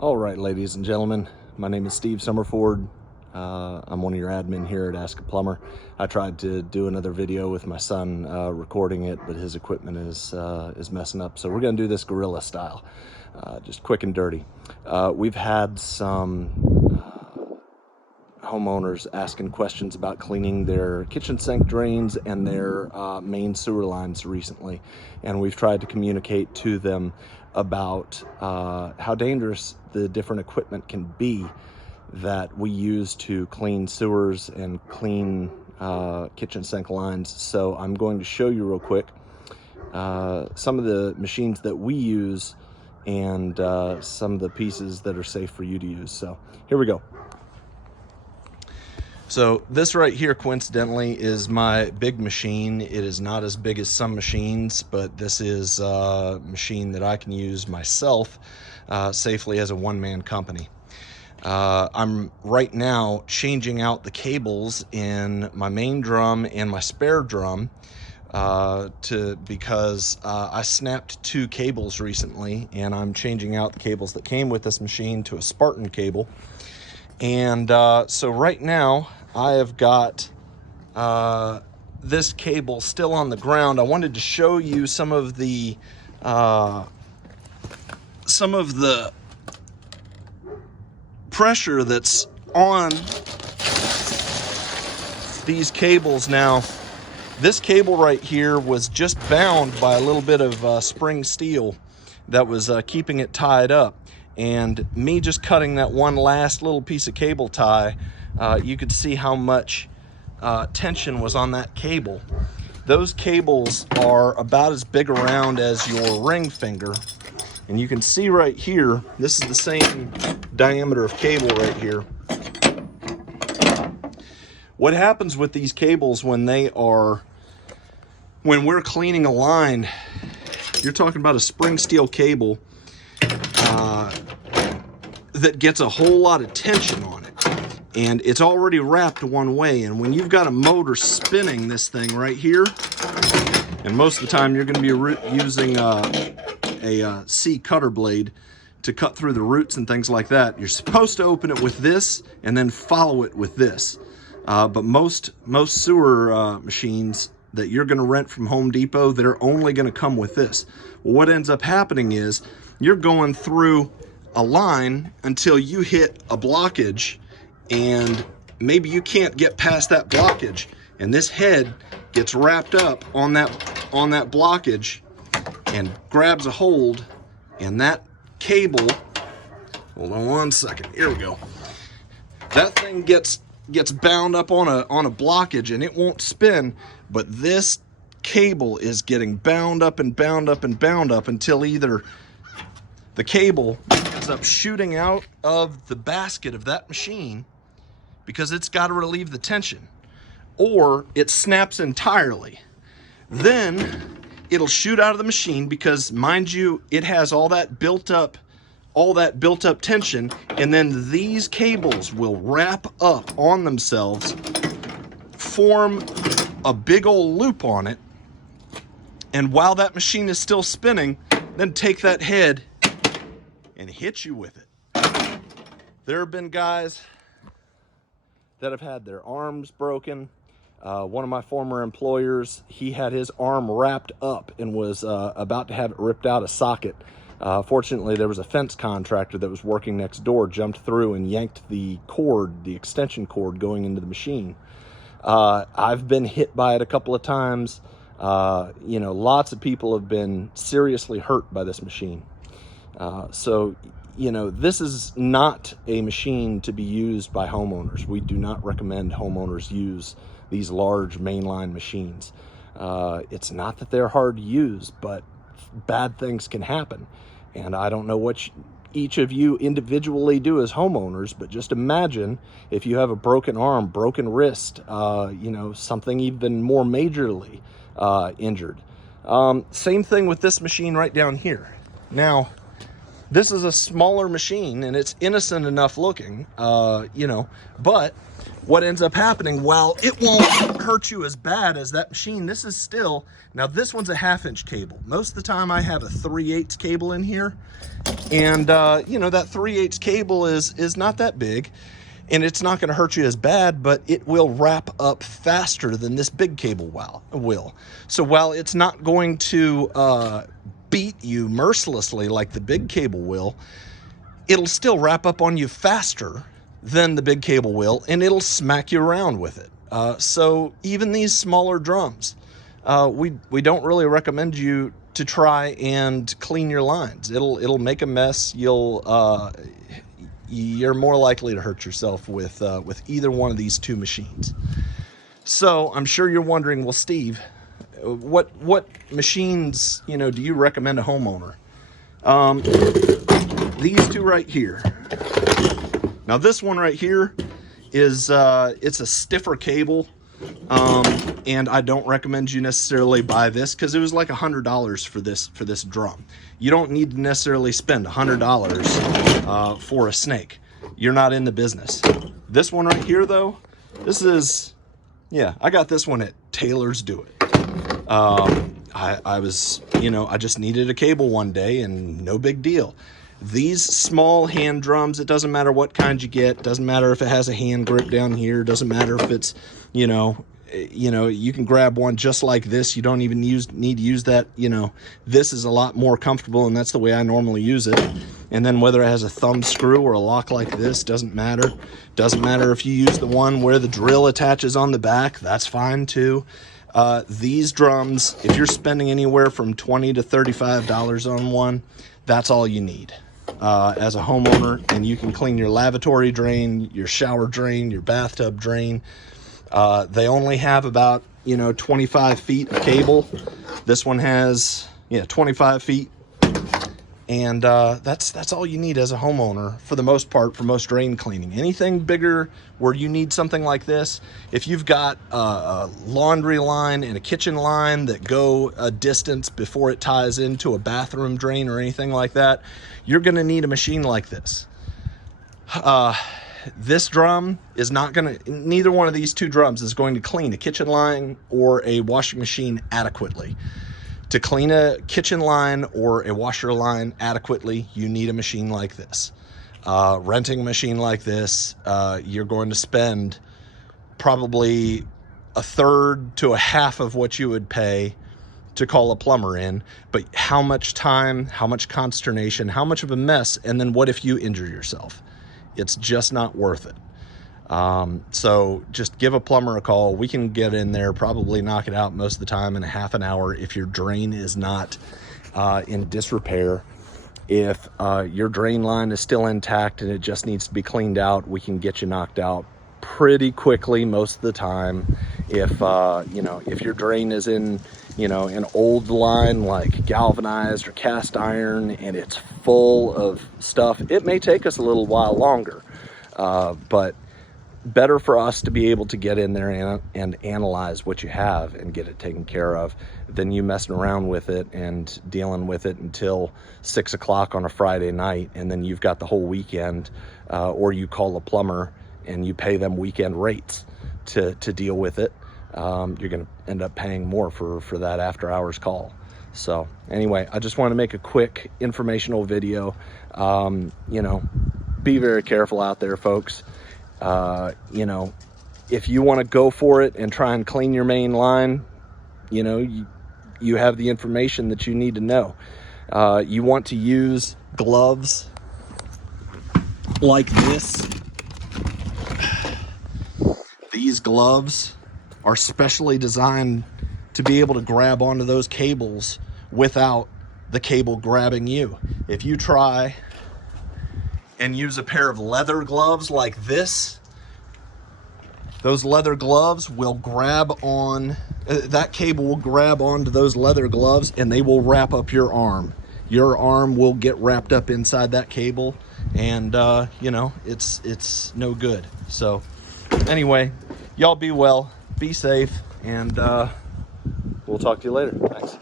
All right, ladies and gentlemen, my name is Steve Summerford. I'm one of your admin here at Ask a Plumber. I tried to do another video with my son recording it, but his equipment is messing up. So we're going to do this guerrilla style, just quick and dirty. We've had some homeowners asking questions about cleaning their kitchen sink drains and their main sewer lines recently, and we've tried to communicate to them about how dangerous the different equipment can be that we use to clean sewers and clean kitchen sink lines. So I'm going to show you real quick some of the machines that we use and some of the pieces that are safe for you to use. So here we go. So this right here, coincidentally, is my big machine. It is not as big as some machines, but this is a machine that I can use myself safely as a one-man company. I'm right now changing out the cables in my main drum and my spare drum because I snapped 2 cables recently, and I'm changing out the cables that came with this machine to a Spartan cable. And so right now I have got this cable still on the ground. I wanted to show you some of the pressure that's on these cables. Now, this cable right here was just bound by a little bit of spring steel that was keeping it tied up. And me just cutting that one last little piece of cable tie, you could see how much tension was on that cable. Those cables are about as big around as your ring finger. And you can see right here, this is the same diameter of cable right here. What happens with these cables when we're cleaning a line, you're talking about a spring steel cable that gets a whole lot of tension on it, and it's already wrapped one way. And when you've got a motor spinning this thing right here, and most of the time you're going to be using a C cutter blade to cut through the roots and things like that, you're supposed to open it with this and then follow it with this. But most sewer machines that you're going to rent from Home Depot, they're only going to come with this. Well, what ends up happening is you're going through a line until you hit a blockage, and maybe you can't get past that blockage, and this head gets wrapped up on that blockage and grabs a hold, and that cable, hold on one second, here we go, that thing gets bound up on a blockage, and it won't spin, but this cable is getting bound up and bound up and bound up until either the cable ends up shooting out of the basket of that machine because it's got to relieve the tension, or it snaps entirely. Then it'll shoot out of the machine because, mind you, it has all that built up tension, and then these cables will wrap up on themselves, form a big old loop on it, and while that machine is still spinning, then take that head and hit you with it. There have been guys that have had their arms broken. One of my former employers, he had his arm wrapped up and was about to have it ripped out of socket. Fortunately, there was a fence contractor that was working next door, jumped through and yanked the cord, the extension cord going into the machine. I've been hit by it a couple of times. Lots of people have been seriously hurt by this machine. So, this is not a machine to be used by homeowners. We do not recommend homeowners use these large mainline machines. It's not that they're hard to use, but bad things can happen. And I don't know what each of you individually do as homeowners, but just imagine if you have a broken arm, broken wrist, something even more majorly injured. Same thing with this machine right down here. Now, This is a smaller machine, and it's innocent enough looking, you know, but what ends up happening, while it won't hurt you as bad as that machine, this is still, now this one's a 1/2-inch cable. Most of the time I have a 3/8 cable in here, and you know, that 3/8 cable is not that big, and it's not going to hurt you as bad, but it will wrap up faster than this big cable will. So while it's not going to beat you mercilessly like the big cable will, it'll still wrap up on you faster than the big cable will, and it'll smack you around with it. So even these smaller drums, we don't really recommend you to try and clean your lines. It'll make a mess. You're more likely to hurt yourself with either one of these two machines. So I'm sure you're wondering, well, Steve, what machines, you know, do you recommend a homeowner? These two right here. Now this one right here is it's a stiffer cable, and I don't recommend you necessarily buy this because it was like $100 for this drum. You don't need to necessarily spend $100 for a snake. You're not in the business. This one right here though, this is, yeah, I got this one at Taylor's Do It. I was, you know, I just needed a cable one day, and no big deal. These small hand drums, it doesn't matter what kind you get, doesn't matter if it has a hand grip down here, doesn't matter if it's, you know, you can grab one just like this. You don't even need to use that, you know. This is a lot more comfortable, and that's the way I normally use it. And then whether it has a thumb screw or a lock like this, doesn't matter. Doesn't matter if you use the one where the drill attaches on the back, that's fine too. These drums, if you're spending anywhere from $20 to $35 on one, that's all you need as a homeowner, and you can clean your lavatory drain, your shower drain, your bathtub drain. They only have about, you know, 25 feet of cable. This one has, yeah, 25 feet. And that's all you need as a homeowner for the most part for most drain cleaning. Anything bigger where you need something like this, if you've got a laundry line and a kitchen line that go a distance before it ties into a bathroom drain or anything like that, you're going to need a machine like this. This drum is not going to, neither one of these two drums is going to clean a kitchen line or a washing machine adequately. To clean a kitchen line or a washer line adequately, you need a machine like this. Renting a machine like this, you're going to spend probably 1/3 to 1/2 of what you would pay to call a plumber in. But how much time, how much consternation, how much of a mess, and then what if you injure yourself? It's just not worth it. So just give a plumber a call. We can get in there, probably knock it out most of the time in a half an hour if your drain is not in disrepair. If your drain line is still intact and it just needs to be cleaned out, we can get you knocked out pretty quickly most of the time. If you know, if your drain is in, you know, an old line like galvanized or cast iron and it's full of stuff, it may take us a little while longer, but better for us to be able to get in there and analyze what you have and get it taken care of than you messing around with it and dealing with it until 6 o'clock on a Friday night, and then you've got the whole weekend, or you call a plumber and you pay them weekend rates to deal with it. You're going to end up paying more for that after hours call. So anyway, I just want to make a quick informational video. You know, be very careful out there, folks. You know, if you want to go for it and try and clean your main line, you know, you have the information that you need to know. You want to use gloves like this. These gloves are specially designed to be able to grab onto those cables without the cable grabbing you. If you try and use a pair of leather gloves like this, those leather gloves will grab on, that cable will grab onto those leather gloves and they will wrap up your arm. Your arm will get wrapped up inside that cable, and you know, it's no good. So anyway, y'all be well, be safe, and we'll talk to you later. Thanks.